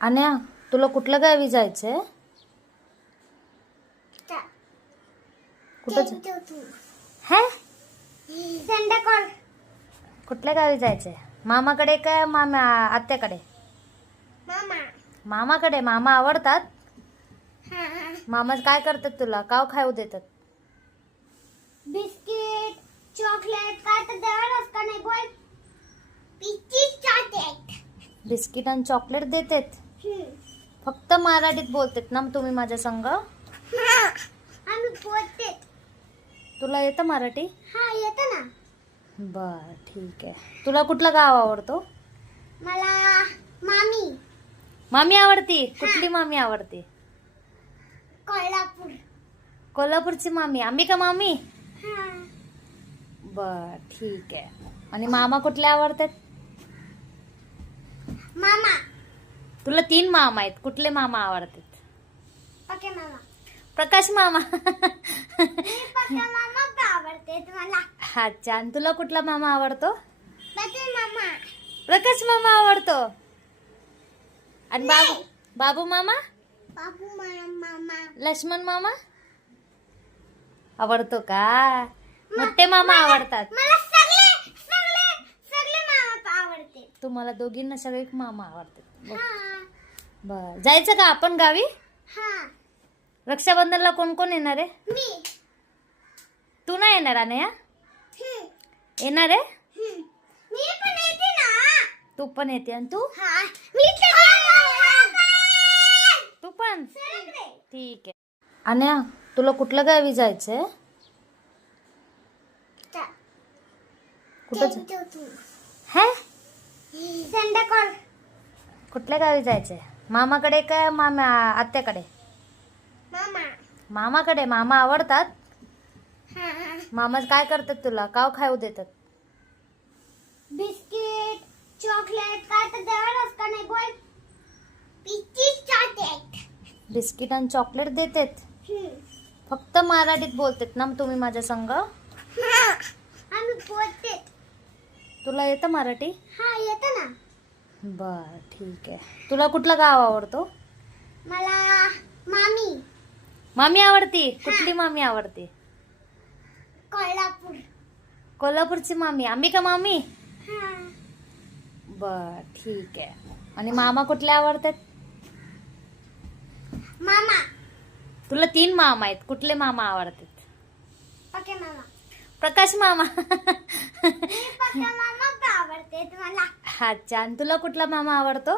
अन्या, तुला कुठल्या गावी जायचंय? कुठं है? कुठल्या गावी जायचंय? मामाकडे काय मामा आत्याकडे? मामाकडे. मामा आवडतात? मामा काय करतात तुला? काव खाऊ देतात? बिस्किट, चॉकलेट काय तर देणार का नाही बोल? बिस्किट आणि चॉकलेट देतात? फक्त मराठीत बोलतात ना तुम्ही माझ्या संग? आम्ही बोलते. तुला येतं मराठी? हा येतं ना. बर ठीक आहे. तुला कुठलं गाव आवडतो? मला मामी. मामी आवडती? कुठली मामी आवडते? कोल्हापूर. कोल्हापूरची मामी, अंबिका मामी? हा. बर ठीक आहे. आणि मामा कुठले आवडतात? मामा. तुला 3 मामा आहेत, कुठले मामा आवडतात? ओके मामा. प्रकाश मामा. पक्का मामा का आवडते तुम्हाला? अच्छा, आणि तुला कुठला मामा आवडतो? बचन मामा. प्रकाश मामा आवडतो. आणि बाबू बाबू मामा? बाबू मामा. लक्ष्मण मामा आवडतो का? मोठे मामा आवडतात. मला सगळे सगळे सगळे मामा आवडते. तुम्हाला दोघींना सगळे मामा आवडतात. हा. बर, जायचं का आपण गावी? हा. रक्षाबंधनला कोण कोण येणार आहे? मी. तू नाही येणार अनया? येणार आहे? मी पण येते ना. तू पण येते. आणि तू? हा. मी तू पण? ठीक आहे. अनया, तुला कुठल्या गावी जायचंय? कुठं है? संध्याकाळ. कुठल्या गावी जायचंय? मामाकडे काय मामा आत्याकडे? मामा. मामाकडे. मामा आवडतात? हा. मामा काय करतात तुला? काव खाऊ देतात? बिस्किट, चॉकलेट काय तर देणार का नाही बोल? चॉकलेट. बिस्किट आणि चॉकलेट देतात? फक्त मराठीत बोलतात ना तुम्ही माझ्या संग? आम्ही बोलते. तुला येतं मराठी? हा येतं ना. बर ठीक आहे. तुला कुठलं गाव आवडतो? मला मामी. मामी आवडती? कुठली मामी आवडते? कोल्हापूर. कोल्हापूरची मामी, अंबिका मामी? हा. बर ठीक आहे. आणि मामा कुठले आवडतात? मामा. तुला 3 मामा आहेत, कुठले मामा आवडतात? ओके मामा. प्रकाश मामा. पक्का मामा का आवडते तुम्हाला? अच्छा, आणि तुला कुठला मामा आवडतो?